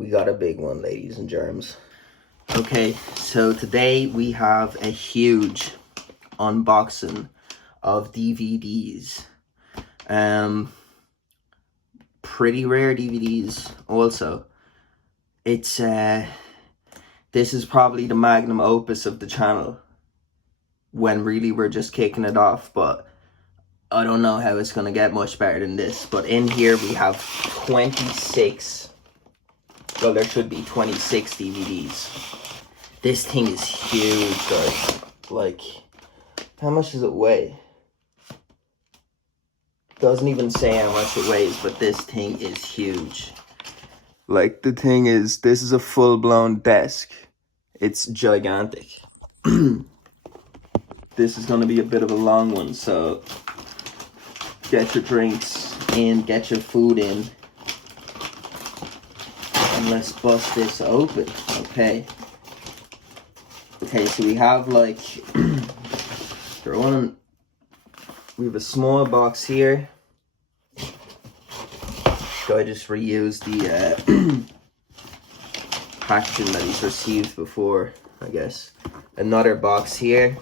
We got a big one, ladies and germs. Okay, so today we have a huge unboxing of DVDs. Pretty rare DVDs also. It's this is probably the magnum opus of the channel, when really we're just kicking it off, but I don't know how it's gonna get much better than this. But in here we have 26, well, there should be 26 DVDs. This thing is huge, guys. Like, how much does it weigh? Doesn't even say how much it weighs, but this thing is huge. Like, the thing is, this is a full-blown desk. It's gigantic. This is gonna be a bit of a long one, so get your drinks in, get your food in, and let's bust this open. Okay, so we have like we have a small box here. So I just reused the packaging that he's received before, I guess. Another box here,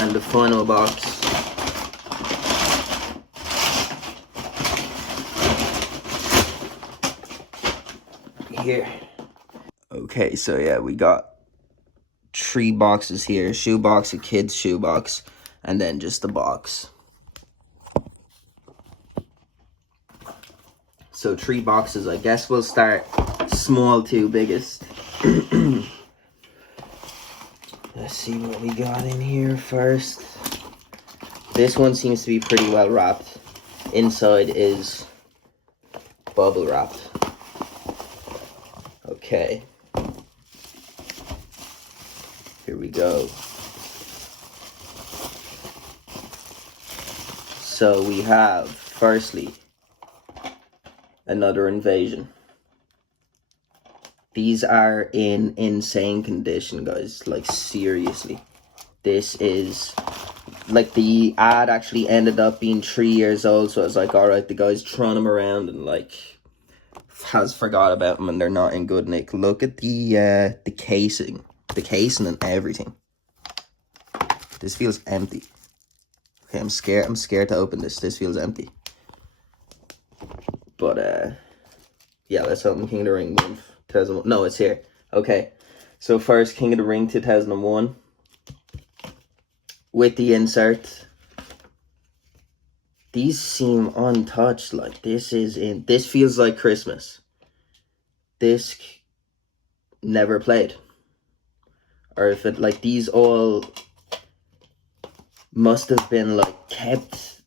and the final box. Here. Okay, so yeah, we got 3 boxes here. Shoe box, a kid's shoe box, and then just the box. So 3 boxes. I guess we'll start small to biggest. Let's see what we got in here first. This one seems to be pretty well wrapped. Inside is bubble wrapped. Okay. Here we go. So we have, firstly, another Invasion. These are in insane condition, guys. Like, seriously. This is, like, the ad actually ended up being 3 years old, so I was like, alright, the guy's throwing them around and, like, has forgot about them and they're not in good nick. Look at the casing. The casing and everything. This feels empty. Okay, I'm scared to open this. This feels empty. But yeah, let's open King of the Ring 1, 2001. No, it's here. Okay, so first, King of the Ring 2001 with the insert. These seem untouched. Like, this feels like Christmas. Disc never played. Or if it, like, these all must have been, like, kept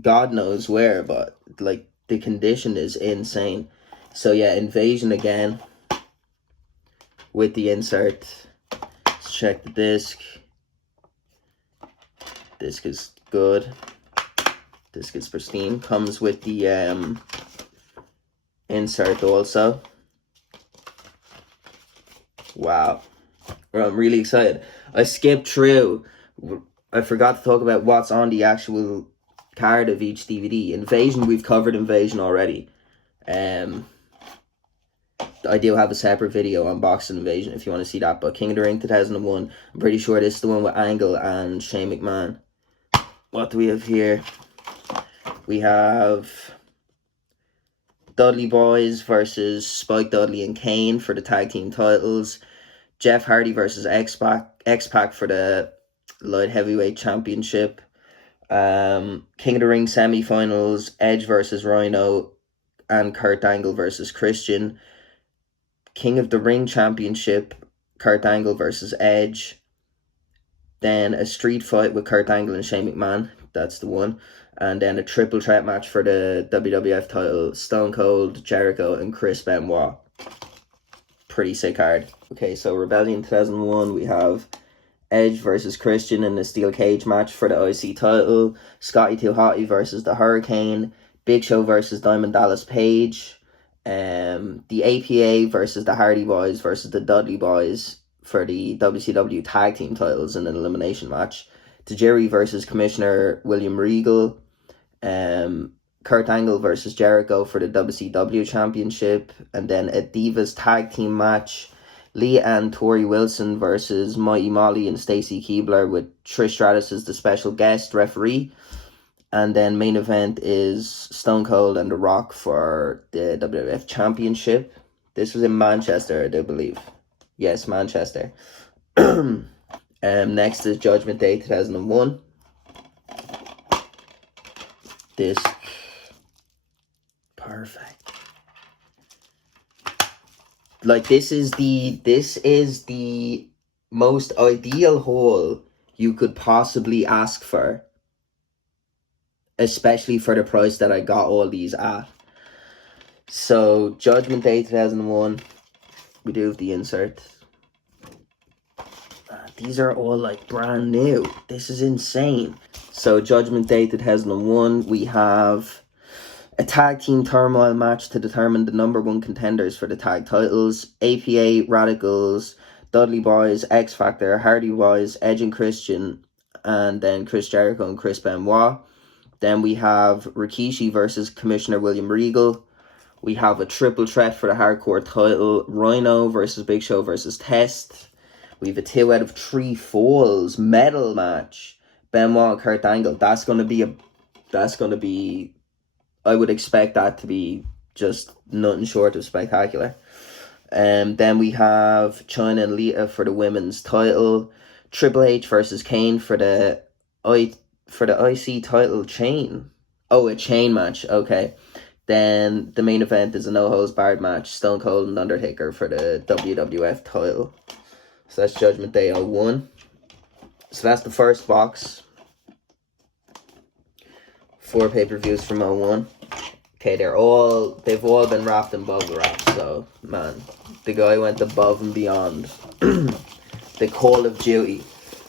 God knows where, but, like, the condition is insane. So yeah, Invasion again with the insert. Let's check the disc. Disc is good. Disc is pristine. Comes with the insert also. Wow. I'm really excited. I skipped through. I forgot to talk about what's on the actual card of each DVD. Invasion, we've covered Invasion already. I do have a separate video on Boxing Invasion if you want to see that. But King of the Ring 2001, I'm pretty sure this is the one with Angle and Shane McMahon. What do we have here? We have Dudley Boys versus Spike Dudley and Kane for the tag team titles. Jeff Hardy versus X-Pac for the light heavyweight championship. King of the Ring semi-finals, Edge versus Rhino and Kurt Angle versus Christian. King of the Ring championship, Kurt Angle versus Edge. Then a street fight with Kurt Angle and Shane McMahon. That's the one. And then a triple threat match for the WWF title, Stone Cold, Jericho, and Chris Benoit. Pretty sick card. Okay, so Rebellion 2001, we have Edge versus Christian in the steel cage match for the IC title. Scotty 2 Hotty versus the Hurricane. Big Show versus Diamond Dallas Page. The APA versus the Hardy Boys versus the Dudley Boys for the WCW tag team titles in an elimination match. Tajiri versus Commissioner William Regal. Kurt Angle versus Jericho for the WCW Championship, and then a Divas Tag Team match, Leah and Tori Wilson versus Mighty Molly and Stacy Keibler, with Trish Stratus as the special guest referee. And then main event is Stone Cold and The Rock for the WWF Championship. This was in Manchester, I do believe. Yes, Manchester. Next is Judgment Day 2001. Disc. Perfect. Like, this is the most ideal haul you could possibly ask for, especially for the price that I got all these at. So Judgment Day 2001, we do have the insert. These are all like brand new. This is insane. So Judgment Day 2001, we have a tag team turmoil match to determine the number one contenders for the tag titles. APA, Radicals, Dudley Boys, X Factor, Hardy Boys, Edge and Christian, and then Chris Jericho and Chris Benoit. Then we have Rikishi versus Commissioner William Regal. We have a triple threat for the hardcore title. Rhino versus Big Show versus Test. We have a 2 out of 3 falls medal match. Benoit and Kurt Angle. That's gonna be I would expect that to be just nothing short of spectacular. Then we have Chyna and Lita for the women's title. Triple H versus Kane for the IC title chain. Oh, a chain match. Okay. Then the main event is a no-holds-barred match. Stone Cold and Undertaker for the WWF title. So that's Judgment Day 01. So that's the first box. 4 pay-per-views from 01. Okay, they've all been wrapped in bubble wrap. So, man, the guy went above and beyond. The Call of Duty.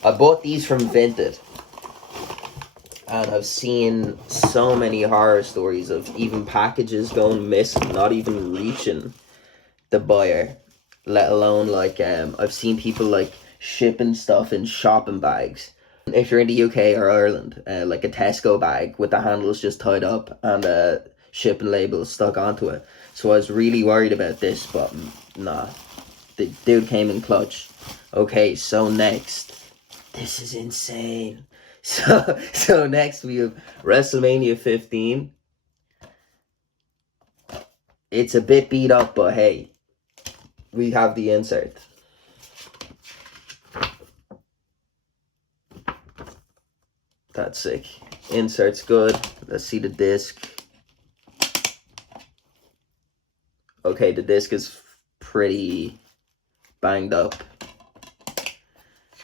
I bought these from Vinted. And I've seen so many horror stories of even packages going missing, not even reaching the buyer. Let alone, like, I've seen people, like, shipping stuff in shopping bags. If you're in the UK or Ireland, like a Tesco bag with the handles just tied up and a shipping label stuck onto it. So I was really worried about this, but nah. The dude came in clutch. Okay, so next. This is insane. So next we have WrestleMania 15. It's a bit beat up, but hey, we have the insert. That's sick. Insert's good. Let's see the disc. Okay, the disc is pretty banged up.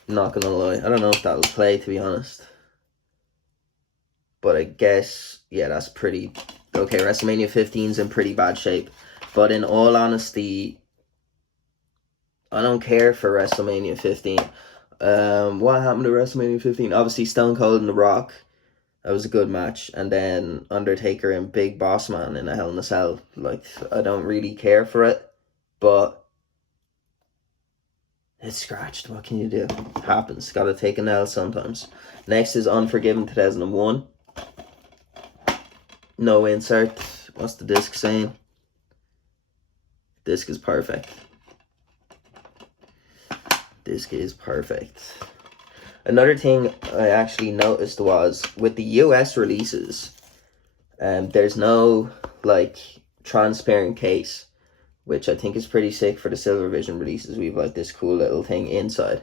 Not gonna lie. I don't know if that'll play, to be honest. But I guess, yeah, that's pretty... Okay, WrestleMania 15's in pretty bad shape. But in all honesty, I don't care for WrestleMania 15. What happened to WrestleMania 15? Obviously, Stone Cold and The Rock. That was a good match. And then Undertaker and Big Boss Man in a Hell in a Cell. Like, I don't really care for it. But it's scratched. What can you do? It happens. Gotta take an L sometimes. Next is Unforgiven 2001. No insert. What's the disc saying? Disc is perfect. Disc is perfect. Another thing I actually noticed was with the US releases, there's no like transparent case, which I think is pretty sick. For the Silver Vision releases, we have like this cool little thing inside.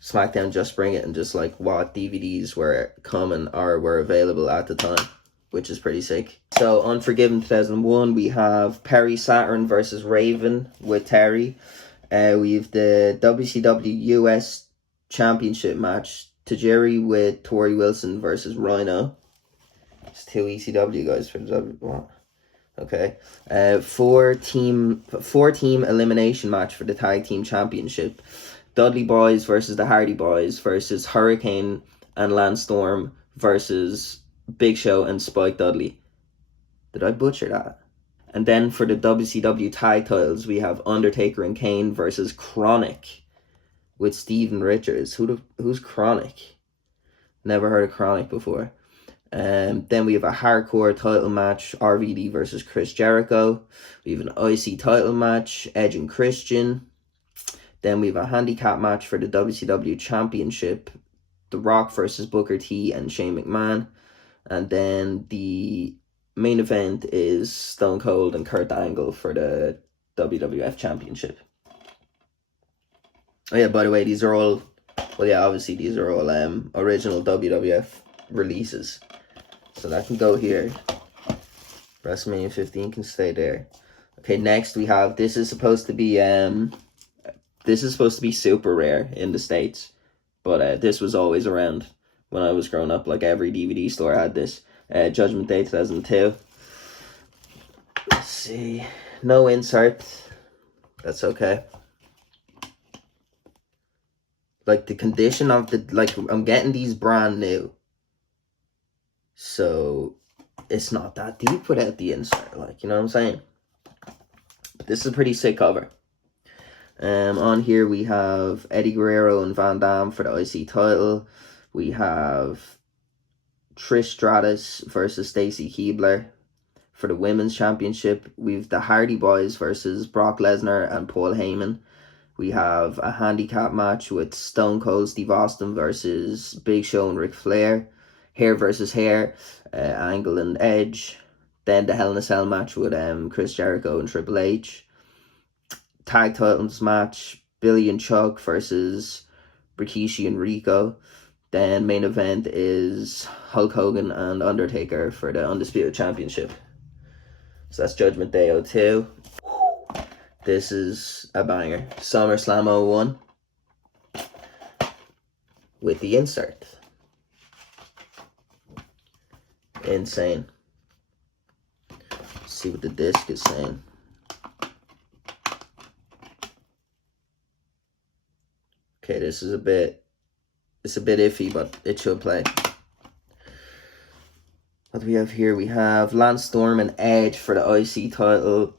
SmackDown just bring it and just like what DVDs were coming or were available at the time, which is pretty sick. So Unforgiven 2001, we have Perry Saturn versus Raven with Terry. We have the WCW US Championship match, Tajiri with Tori Wilson versus Rhino. It's 2 ECW guys for the what? Okay. Four team elimination match for the tag team championship. Dudley Boys versus the Hardy Boys versus Hurricane and Lance Storm versus Big Show and Spike Dudley. Did I butcher that? And then for the WCW tag titles, we have Undertaker and Kane versus Chronic with Steven Richards. Who's Chronic? Never heard of Chronic before. Then we have a hardcore title match, RVD versus Chris Jericho. We have an IC title match, Edge and Christian. Then we have a handicap match for the WCW Championship, The Rock versus Booker T and Shane McMahon. And then the main event is Stone Cold and Kurt Angle for the WWF Championship. Oh yeah, by the way, these are all, well yeah, obviously these are all original WWF releases. So that can go here. WrestleMania 15 can stay there. Okay, next we have, this is supposed to be super rare in the States. But this was always around when I was growing up. Like every DVD store had this. Judgment Day 2002. Let's see. No insert. That's okay. Like the condition of the, like I'm getting these brand new. So it's not that deep without the insert. Like, you know what I'm saying? But this is a pretty sick cover. On here we have Eddie Guerrero and Van Dam for the IC title. We have Trish Stratus versus Stacy Keibler for the Women's Championship. We've the Hardy Boys versus Brock Lesnar and Paul Heyman. We have a handicap match with Stone Cold Steve Austin versus Big Show and Ric Flair. Hair versus hair, Angle and Edge. Then the Hell in a Cell match with Chris Jericho and Triple H. Tag titles match, Billy and Chuck versus Rikishi and Rico. Then main event is Hulk Hogan and Undertaker for the Undisputed Championship. So that's Judgment Day 02. This is a banger. SummerSlam 01 with the insert. Insane. Let's see what the disc is saying. Okay, this is it's a bit iffy, but it should play. What do we have here? We have Lance Storm and Edge for the IC title.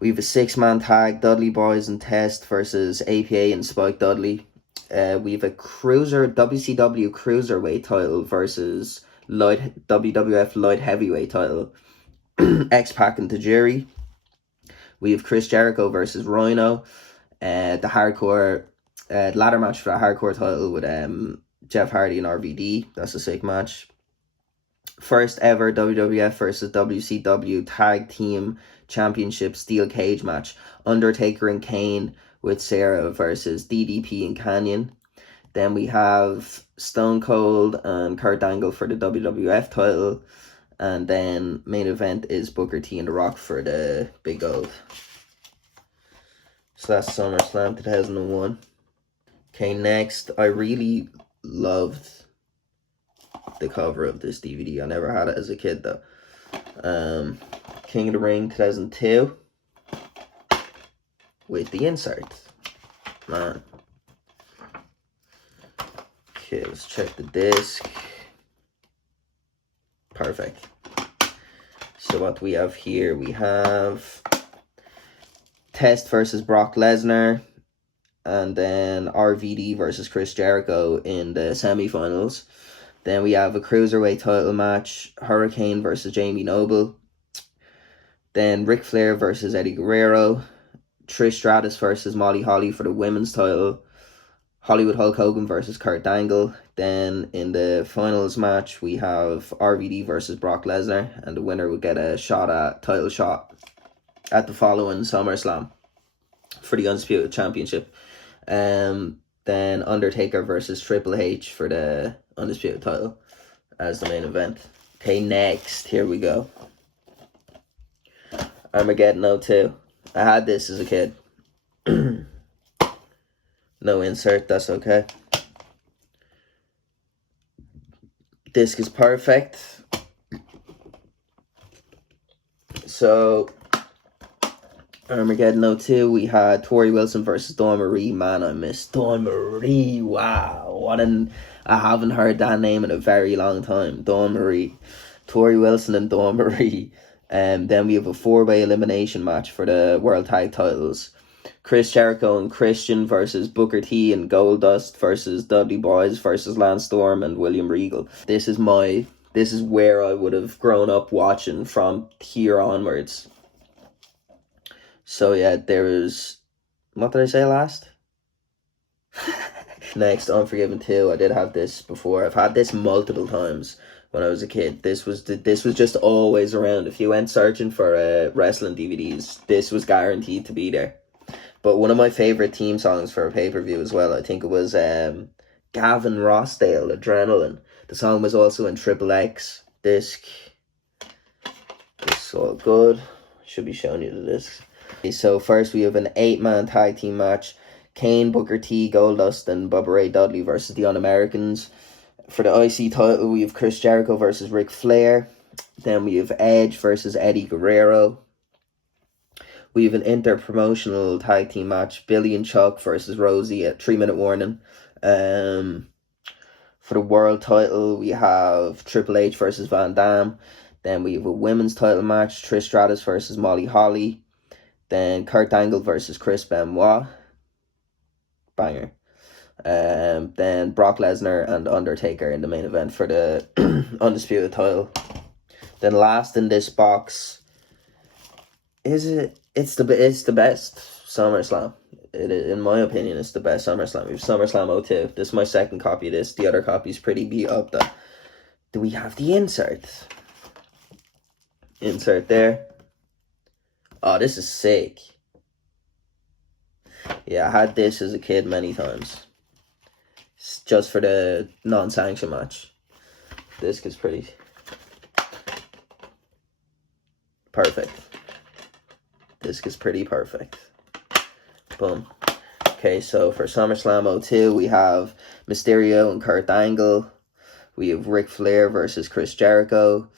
We have a 6-man tag, Dudley Boys and Test versus APA and Spike Dudley. We have a WCW Cruiserweight title versus WWF Light Heavyweight title. X-Pac and Tajiri. We have Chris Jericho versus Rhino. The hardcore ladder match for the hardcore title with Jeff Hardy and RVD. That's a sick match. First ever WWF versus WCW Tag Team Championship Steel Cage match. Undertaker and Kane with Sarah versus DDP and Canyon. Then we have Stone Cold and Kurt Angle for the WWF title. And then main event is Booker T and The Rock for the Big Gold. So that's SummerSlam 2001. Okay, next, I really loved the cover of this DVD. I never had it as a kid though. King of the Ring 2002 with the insert. Man. Okay, let's check the disc. Perfect. So what we have here, we have Test versus Brock Lesnar. And then RVD versus Chris Jericho in the semifinals. Then we have a Cruiserweight title match, Hurricane versus Jamie Noble. Then Ric Flair versus Eddie Guerrero. Trish Stratus versus Molly Holly for the women's title. Hollywood Hulk Hogan versus Kurt Angle. Then in the finals match, we have RVD versus Brock Lesnar. And the winner will get a title shot at the following SummerSlam for the Undisputed Championship. Then Undertaker versus Triple H for the Undisputed title as the main event. Okay, next, here we go. Armageddon 02. I had this as a kid. No insert, that's okay. Disc is perfect. So Armageddon 02, we had Tori Wilson versus Dawn Marie. Man, I miss Dawn Marie. Wow. I haven't heard that name in a very long time. Dawn Marie. Tori Wilson and Dawn Marie. Then we have a 4-way elimination match for the World Tag Titles. Chris Jericho and Christian versus Booker T and Goldust versus Dudley Boys versus Lance Storm and William Regal. This is my This is where I would have grown up watching from here onwards. So yeah, there was, what did I say last? Next, Unforgiven 2. I did have this before. I've had this multiple times when I was a kid. This was just always around. If you went searching for wrestling DVDs, this was guaranteed to be there. But one of my favourite theme songs for a pay-per-view as well, I think it was Gavin Rossdale, Adrenaline. The song was also in Triple X disc. It's all good. Should be showing you the discs. So first we have an 8-man tag team match. Kane, Booker T, Goldust, and Bubba Ray Dudley versus the Un-Americans. For the IC title, we have Chris Jericho versus Ric Flair. Then we have Edge versus Eddie Guerrero. We have an inter-promotional tag team match. Billy and Chuck versus Rosie at 3-minute warning. For the world title, we have Triple H versus Van Dam. Then we have a women's title match. Trish Stratus versus Molly Holly. Then Kurt Angle versus Chris Benoit. Banger. Then Brock Lesnar and Undertaker in the main event for the Undisputed title. Then last in this box, it's the best SummerSlam. In my opinion, it's the best SummerSlam. We have SummerSlam 02. This is my second copy of this. The other copy is pretty beat up though. Do we have the insert? Insert there. Oh, this is sick. Yeah, I had this as a kid many times. It's just for the non-sanction match. This is pretty perfect. This is pretty perfect. Boom. Okay, so for SummerSlam 02, we have Mysterio and Kurt Angle. We have Ric Flair versus Chris Jericho.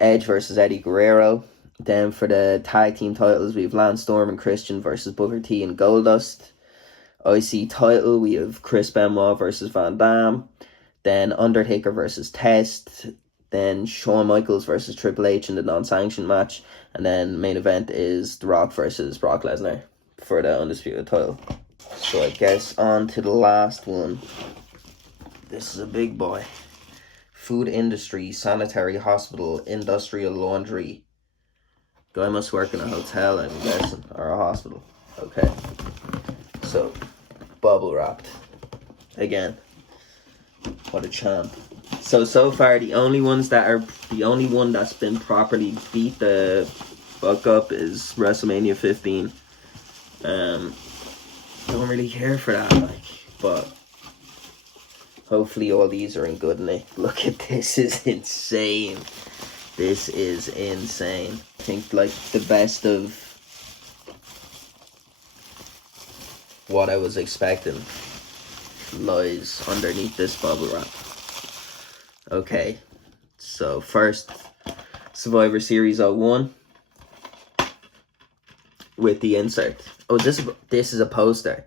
Edge versus Eddie Guerrero. Then for the tag team titles, we have Lance Storm and Christian versus Booker T and Goldust. IC title, we have Chris Benoit versus Van Dam. Then Undertaker versus Test. Then Shawn Michaels versus Triple H in the non-sanctioned match. And then main event is The Rock versus Brock Lesnar for the Undisputed title. So I guess on to the last one. This is a big boy. Food industry, sanitary hospital, industrial laundry. Guy must work in a hotel, I'm guessing, or a hospital. Okay. So, bubble wrapped. Again. What a champ. So far, the only one that's been properly beat the fuck up is WrestleMania 15. Don't really care for that, but hopefully all these are in good nick. Look at this, is insane. This is insane. I think the best of what I was expecting lies underneath this bubble wrap. Okay, so first, Survivor Series 01 with the insert. Oh, this is a poster.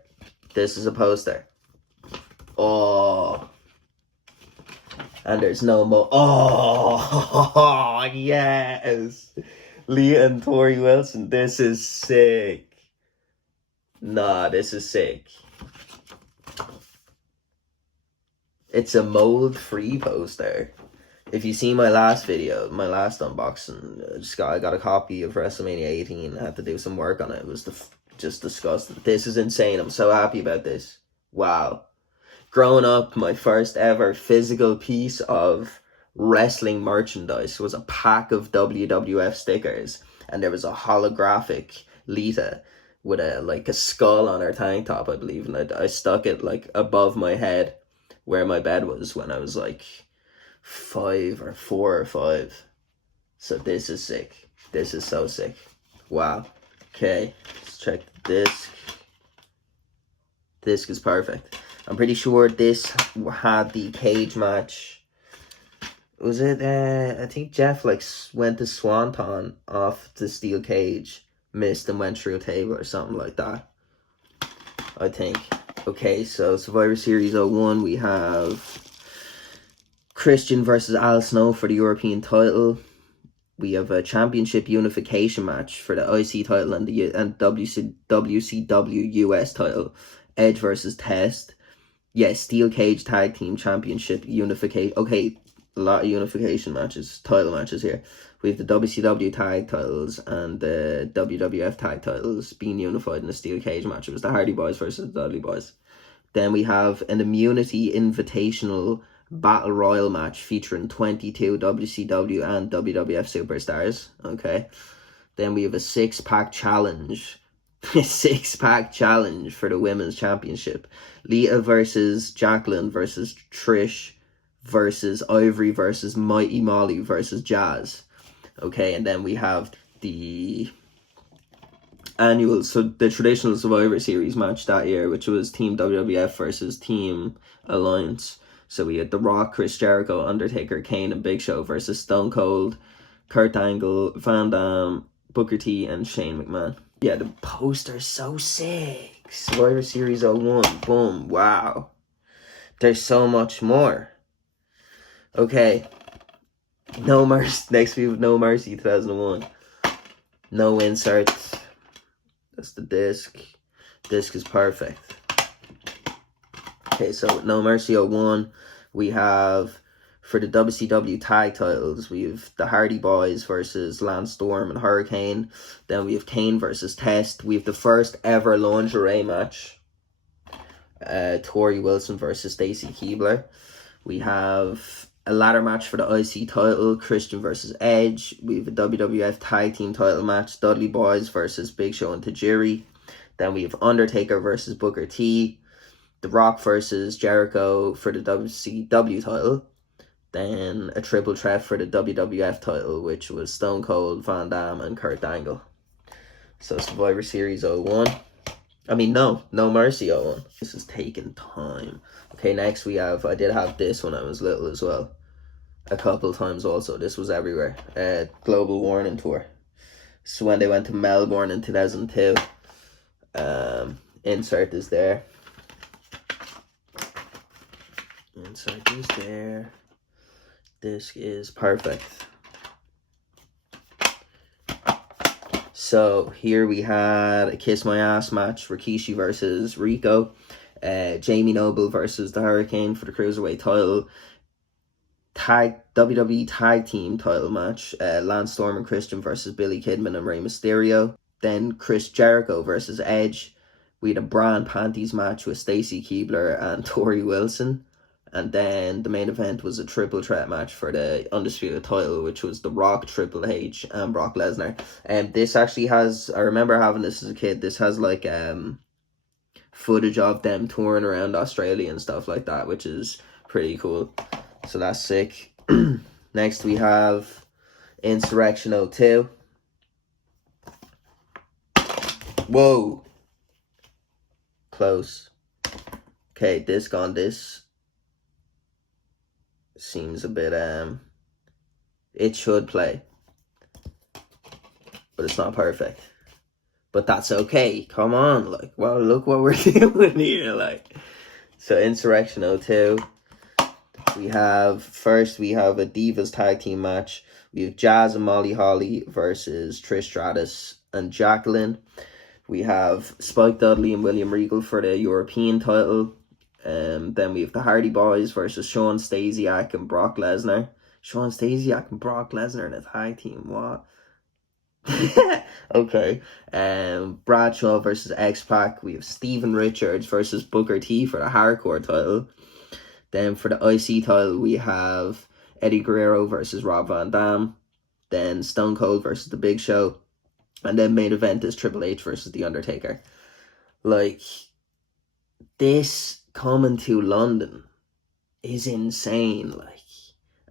This is a poster. Oh. And there's no more. Oh, yes. Leah and Tori Wilson. This is sick. Nah, this is sick. It's a mold-free poster. If you see my last video, my last unboxing, I got a copy of WrestleMania 18. I had to do some work on it. It was just disgusting. This is insane. I'm so happy about this. Wow. Growing up, my first ever physical piece of wrestling merchandise was a pack of WWF stickers, and there was a holographic Lita with a skull on her tank top, I believe, and I stuck it above my head where my bed was when I was 4 or 5. So this is sick. This is so sick. Wow. Okay, let's check the disc. Disc is perfect. I'm pretty sure this had the cage match. Was it, I think Jeff went to Swanton off the steel cage, missed and went through a table or something like that, I think. Okay, so Survivor Series 01, we have Christian versus Al Snow for the European title. We have a championship unification match for the IC title and the WCW US title. Edge versus Test. Yeah, Steel Cage Tag Team Championship unification. Okay, a lot of unification matches, title matches here. We have the WCW tag titles and the WWF tag titles being unified in a steel cage match. It was the Hardy Boys versus the Dudley Boys. Then we have an Immunity Invitational Battle Royal match featuring 22 WCW and WWF superstars. Okay. Then we have a 6-pack challenge. A 6-pack challenge for the Women's Championship. Lita versus Jacqueline versus Trish versus Ivory versus Mighty Molly versus Jazz. Okay, and then we have the the traditional Survivor Series match that year, which was Team WWF versus Team Alliance. So we had The Rock, Chris Jericho, Undertaker, Kane, and Big Show versus Stone Cold, Kurt Angle, Van Damme, Booker T, and Shane McMahon. Yeah, the poster's so sick. Survivor Series 01. Boom. Wow. There's so much more. Okay. No Mercy. Next we have No Mercy 2001. No inserts. That's the disc. Disc is perfect. Okay, so No Mercy 01, we have, for the WCW tag titles, we have the Hardy Boys versus Lance Storm and Hurricane. Then we have Kane versus Test. We have the first ever lingerie match. Tori Wilson versus Stacy Keibler. We have a ladder match for the IC title, Christian versus Edge. We have a WWF tag team title match, Dudley Boys versus Big Show and Tajiri. Then we have Undertaker versus Booker T. The Rock versus Jericho for the WCW title. Then a triple threat for the WWF title, which was Stone Cold, Van Damme, and Kurt Angle. So Survivor Series 01. No Mercy 01. This is taking time. Okay, next we have, I did have this when I was little as well. A couple times also. This was everywhere. Global Warning Tour. So when they went to Melbourne in 2002. Insert is there. Insert is there. This is perfect. So here we had a Kiss My Ass match, Rikishi versus Rico. Jamie Noble versus the Hurricane for the Cruiserweight title. WWE Tag Team title match. Lance Storm and Christian versus Billy Kidman and Rey Mysterio. Then Chris Jericho versus Edge. We had a bra and panties match with Stacy Keibler and Tori Wilson. And then the main event was a triple threat match for the Undisputed title, which was The Rock, Triple H, and Brock Lesnar. And this actually has, I remember having this as a kid, this has like footage of them touring around Australia and stuff like that, which is pretty cool. So that's sick. Next we have Insurrection 02. Whoa. Close. Okay, this seems a bit, it should play, but it's not perfect, but that's okay. Come on, like, well, look what we're doing here, like. So Insurrection 02, we have a Divas tag team match. We have Jazz and Molly Holly versus Trish Stratus and Jacqueline. We have Spike Dudley and William Regal for the European title. Then we have the Hardy Boys versus Shawn Stasiak and Brock Lesnar. Shawn Stasiak and Brock Lesnar in a tag team. What? Okay. Bradshaw versus X-Pac. We have Steven Richards versus Booker T for the Hardcore title. Then for the IC title, we have Eddie Guerrero versus Rob Van Dam. Then Stone Cold versus The Big Show. And then main event is Triple H versus The Undertaker. Like, this coming to London is insane. Like,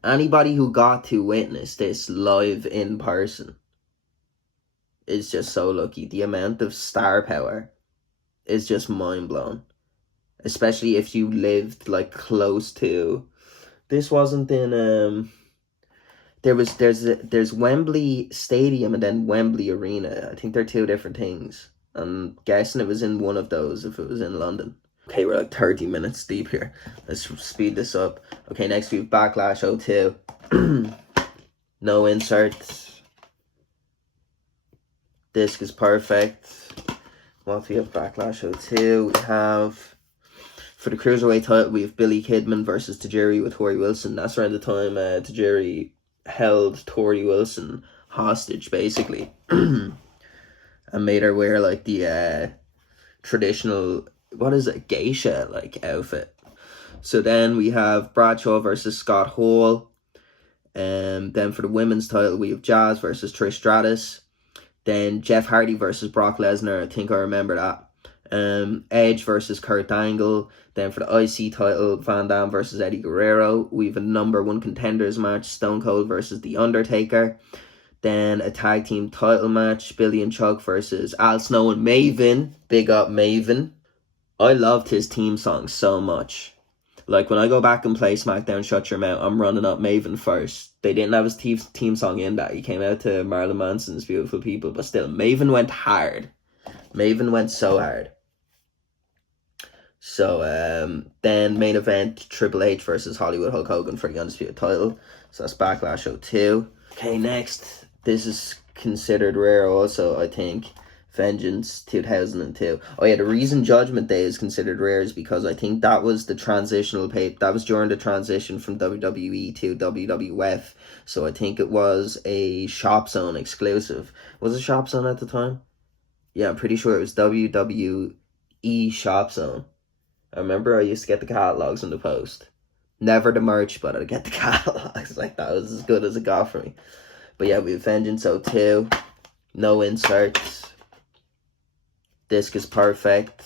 anybody who got to witness this live in person is just so lucky. The amount of star power is just mind blown, especially if you lived like close to. This wasn't in there's Wembley Stadium and then Wembley Arena. I think they're two different things. I'm guessing it was in one of those if it was in London. Okay, we're like 30 minutes deep here. Let's speed this up. Okay, next we have Backlash 02. No inserts. Disc is perfect. What we have Backlash 02. We have For the Cruiserweight title, we have Billy Kidman versus Tajiri with Tori Wilson. That's around the time Tajiri held Tori Wilson hostage, basically. And made her wear, like, the traditional, what is it, geisha, like, outfit. So then we have Bradshaw versus Scott Hall. Then for the women's title, we have Jazz versus Trish Stratus. Then Jeff Hardy versus Brock Lesnar. I think I remember that. Edge versus Kurt Angle. Then for the IC title, Van Dam versus Eddie Guerrero. We have a number one contenders match, Stone Cold versus The Undertaker. Then a tag team title match, Billy and Chuck versus Al Snow and Maven. Big up Maven. I loved his theme song so much. Like, when I go back and play SmackDown Shut Your Mouth, I'm running up Maven first. They didn't have his theme song in that. He came out to Marilyn Manson's Beautiful People, but still, Maven went hard. Maven went so hard. So, then main event, Triple H versus Hollywood Hulk Hogan for the Undisputed title. So that's Backlash 02. Okay, next. This is considered rare also, I think. Vengeance 2002. Oh yeah, the reason Judgment Day is considered rare is because I think that was the transitional that was during the transition from WWE to WWF. So I think it was a Shop Zone exclusive. Was it Shop Zone at the time? Yeah, I'm pretty sure it was WWE Shop Zone. I remember I used to get the catalogs in the post. Never the merch, but I'd get the catalogs. Like, that was as good as it got for me. But yeah, we have Vengeance 02. No inserts. Disc is perfect.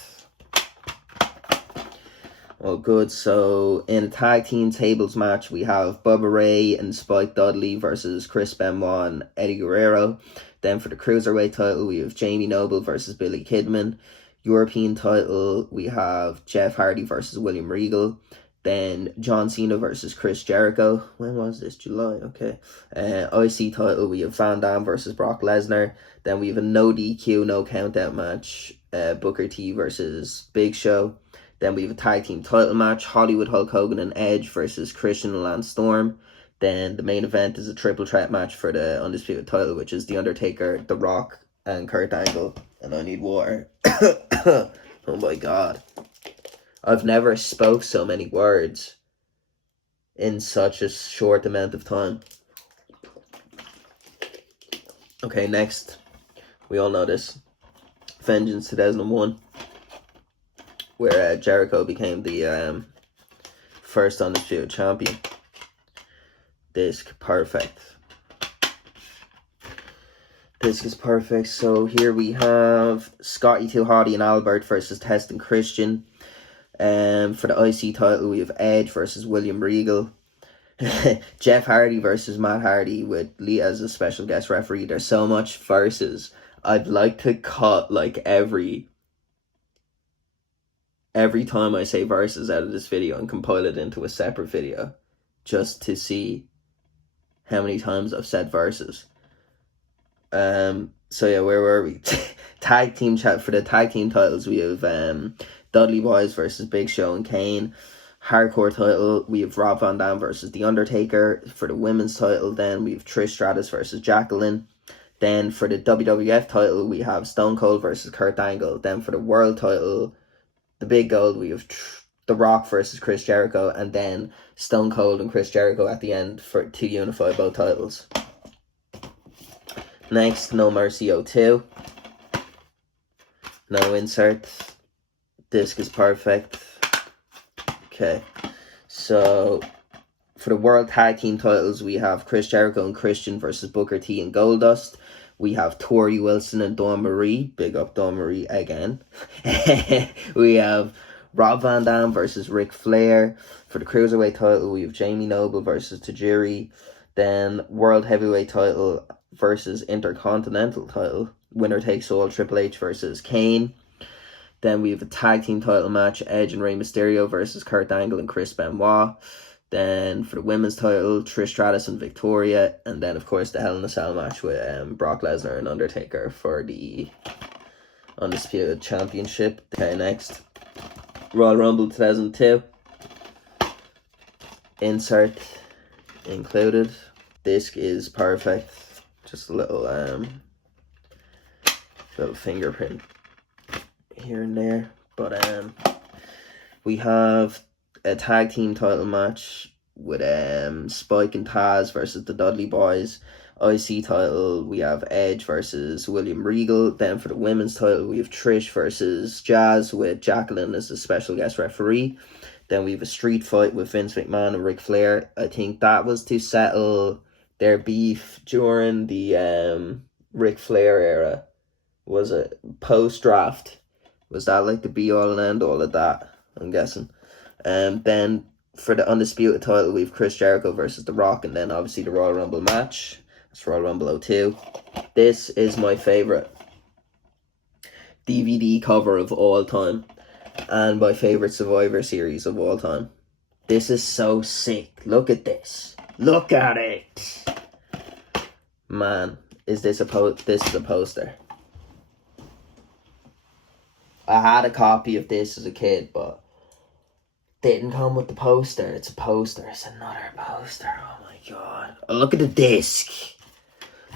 Oh, good. So, in a tag team tables match, we have Bubba Ray and Spike Dudley versus Chris Benoit and Eddie Guerrero. Then for the Cruiserweight title, we have Jamie Noble versus Billy Kidman. European title, we have Jeff Hardy versus William Regal. Then John Cena versus Chris Jericho. When was this? July, okay. IC title, we have Van Dam versus Brock Lesnar. Then we have a no DQ, no countout match. Booker T versus Big Show. Then we have a tag team title match. Hollywood Hulk Hogan and Edge versus Christian and Lance Storm. Then the main event is a triple threat match for the Undisputed title, which is The Undertaker, The Rock, and Kurt Angle. And I need water. Oh my god. I've never spoke so many words in such a short amount of time. Okay, next. We all know this. Vengeance 2001. Where Jericho became the first Undisputed Champion. Disc, perfect. Disc is perfect. So here we have Scotty 2 Hotty and Albert versus Test and Christian. For the IC title, we have Edge versus William Regal. Jeff Hardy versus Matt Hardy with Lee as a special guest referee. There's so much versus. I'd like to cut like every time I say verses out of this video and compile it into a separate video just to see how many times I've said verses. So yeah, where were we? Tag team chat for the tag team titles. We have Dudley Boyz versus Big Show and Kane. Hardcore title, we have Rob Van Dam versus The Undertaker. For the women's title, then we have Trish Stratus versus Jacqueline. Then for the WWF title, we have Stone Cold versus Kurt Angle. Then for the world title, the big gold, we have The Rock versus Chris Jericho. And then Stone Cold and Chris Jericho at the end to unify both titles. Next, No Mercy 02. No inserts. Disc is perfect. Okay, so for the World Tag Team titles, we have Chris Jericho and Christian versus Booker T and Goldust. We have Tori Wilson and Dawn Marie. Big up Dawn Marie again. We have Rob Van Dam versus Ric Flair. For the Cruiserweight title, we have Jamie Noble versus Tajiri. Then World Heavyweight title versus Intercontinental title. Winner takes all, Triple H versus Kane. Then we have a tag team title match, Edge and Rey Mysterio versus Kurt Angle and Chris Benoit. Then for the women's title, Trish Stratus and Victoria. And then, of course, the Hell in a Cell match with Brock Lesnar and Undertaker for the Undisputed Championship. Okay, next. Royal Rumble 2002. Insert included. Disc is perfect. Just a little fingerprint here and there. But We have a tag team title match with Spike and Taz versus the Dudley Boys. IC title, we have Edge versus William Regal. Then for the women's title, we have Trish versus Jazz with Jacqueline as the special guest referee. Then we have a street fight with Vince McMahon and Ric Flair. I think that was to settle their beef during the Ric Flair era. Was it post-draft? Was that like the be-all and end-all of that? I'm guessing. Then for the undisputed title, we have Chris Jericho versus The Rock, and then obviously the Royal Rumble match. That's Royal Rumble 02. This is my favorite DVD cover of all time, and my favorite Survivor Series of all time. This is so sick. Look at this. Look at it. Man, is this this is a poster. I had a copy of this as a kid, but didn't come with the poster. It's a poster. It's another poster. Oh my god. Oh, look at the disc.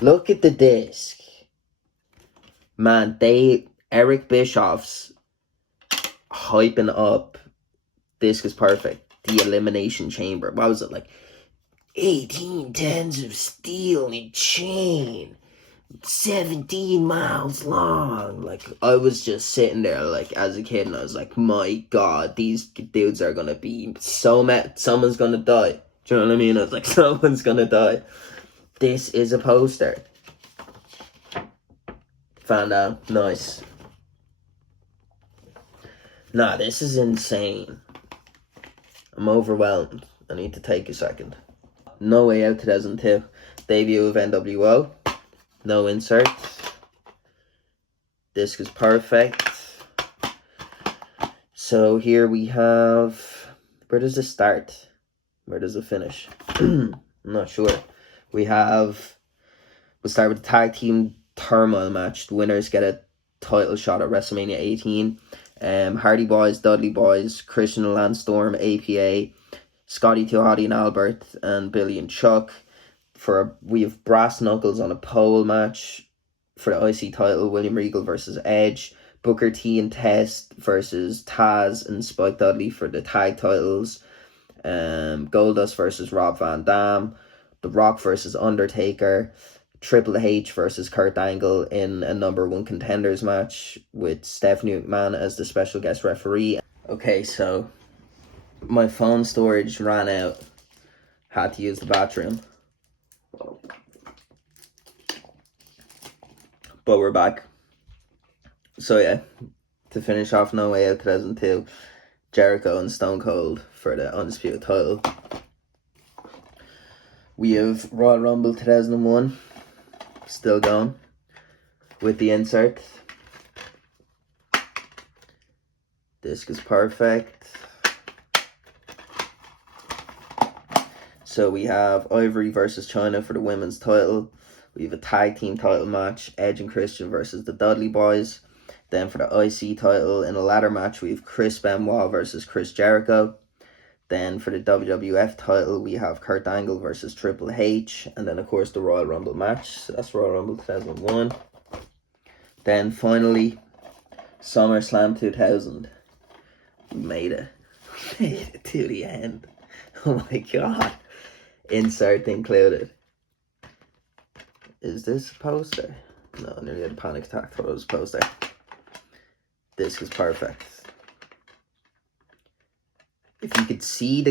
Look at the disc. Man, Eric Bischoff's hyping up Disc is Perfect. The Elimination Chamber. What was it like? 18 tons of steel and chain. 17 miles long. Like, I was just sitting there, like, as a kid, and I was like, my god, these dudes are gonna be so mad. Someone's gonna die. Do you know what I mean? I was like, someone's gonna die. This is a poster. Found out. Nice. Nah, this is insane. I'm overwhelmed. I need to take a second. No Way Out 2002. Debut of NWO. No inserts. Disc is Perfect. So here we have... Where does it start? Where does it finish? I'm not sure. We'll start with the tag team turmoil match. The winners get a title shot at WrestleMania 18. Hardy Boys, Dudley Boys, Christian and Lance Storm, APA, Scotty 2 Hotty and Albert, and Billy and Chuck. We have Brass Knuckles on a pole match for the IC title. William Regal versus Edge. Booker T and Test versus Taz and Spike Dudley for the tag titles. Goldust versus Rob Van Dam. The Rock versus Undertaker. Triple H versus Kurt Angle in a number one contenders match with Stephanie McMahon as the special guest referee. Okay, so my phone storage ran out. Had to use the bathroom. But we're back. So yeah, to finish off No Way Out 2002, Jericho and Stone Cold for the undisputed title. We have Royal Rumble 2001, still going, with the insert. Disc is Perfect. So we have Ivory versus China for the women's title. We have a tag team title match, Edge and Christian versus the Dudley Boys. Then for the IC title, in a ladder match, we have Chris Benoit versus Chris Jericho. Then for the WWF title, we have Kurt Angle versus Triple H. And then, of course, the Royal Rumble match. So that's Royal Rumble 2001. Then finally, SummerSlam 2000. We made it. We made it to the end. Oh my god. Insert included. Is this a poster? No, I nearly had a panic attack. Thought it was a poster. This is Perfect. If you could see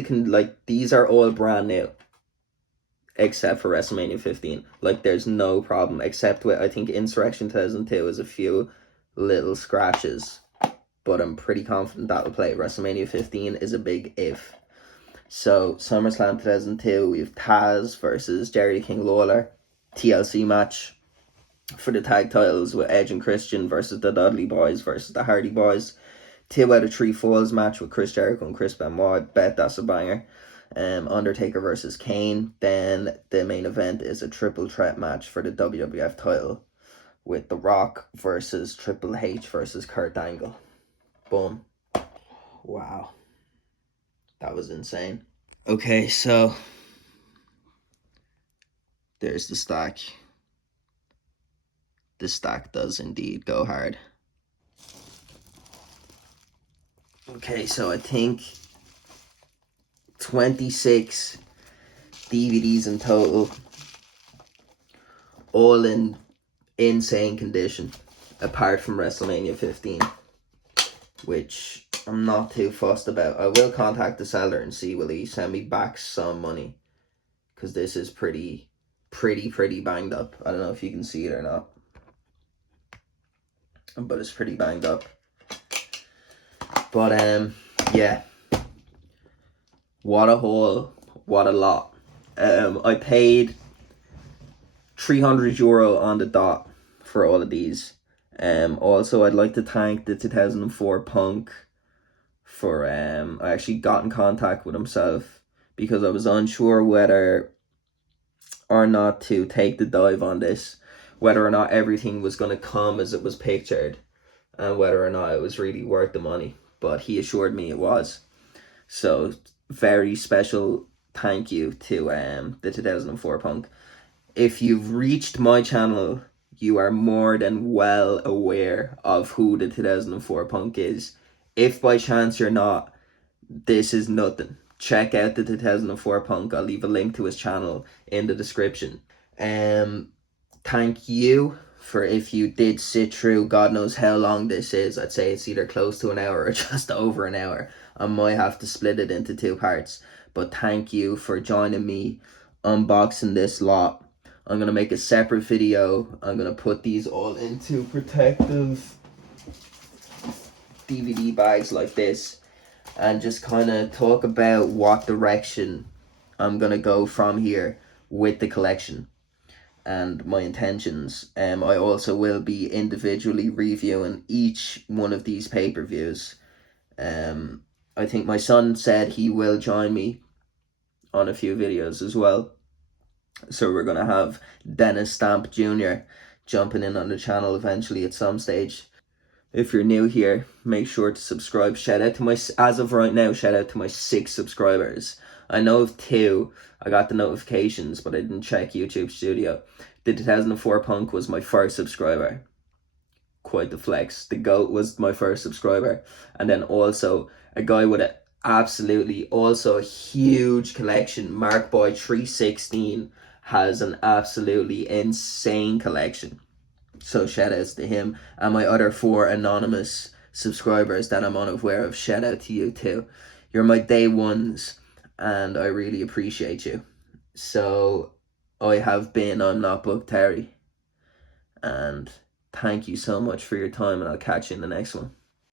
these are all brand new, except for WrestleMania 15. Like, there's no problem, except with, I think, Insurrection 2002 is a few little scratches, but I'm pretty confident that'll play. WrestleMania 15 is a big if. So, SummerSlam 2002, we have Taz versus Jerry King Lawler, TLC match for the tag titles with Edge and Christian versus the Dudley Boys versus the Hardy Boys. 2 out of 3 falls match with Chris Jericho and Chris Benoit. Bet that's a banger. Undertaker versus Kane. Then the main event is a triple threat match for the WWF title with The Rock versus Triple H versus Kurt Angle. Boom. Wow. That was insane. Okay, so there's the stack. The stack does indeed go hard. Okay, so I think 26 DVDs in total, all in insane condition, apart from WrestleMania 15, which I'm not too fussed about. I will contact the seller and see will he send me back some money, because this is pretty banged up. I don't know if you can see it or not, but it's pretty banged up. But yeah, what a haul, what a lot. I paid €300 on the dot for all of these. Also, I'd like to thank the 2004 Punk for I actually got in contact with himself because I was unsure whether or not to take the dive on this, whether or not everything was going to come as it was pictured, and whether or not it was really worth the money. But he assured me it was. So very special thank you to the 2004 Punk. If you've reached my channel, you are more than well aware of who the 2004 Punk is. If by chance you're not, this is nothing. Check out the 2004 Punk. I'll leave a link to his channel in the description. Thank you for, if you did sit through, God knows how long this is. I'd say it's either close to an hour or just over an hour. I might have to split it into 2 parts. But thank you for joining me unboxing this lot. I'm going to make a separate video. I'm going to put these all into protective DVD bags like this, and just kind of talk about what direction I'm going to go from here with the collection and my intentions. I also will be individually reviewing each one of these pay-per-views. I think my son said he will join me on a few videos as well. So we're going to have Dennis Stamp Jr. jumping in on the channel eventually at some stage. If you're new here, make sure to subscribe. Shout out to my, as of right now, shout out to my 6 subscribers. I know of 2. I got the notifications, but I didn't check YouTube Studio. The 2004 Punk was my first subscriber. Quite the flex. The GOAT was my first subscriber. And then also a guy with a absolutely also a huge collection, Markboy 316, has an absolutely insane collection. So shout outs to him, and my other 4 anonymous subscribers that I'm unaware of. Shout out to you too. You're my day ones, and I really appreciate you. So I'm not Book Terry, and thank you so much for your time, and I'll catch you in the next one.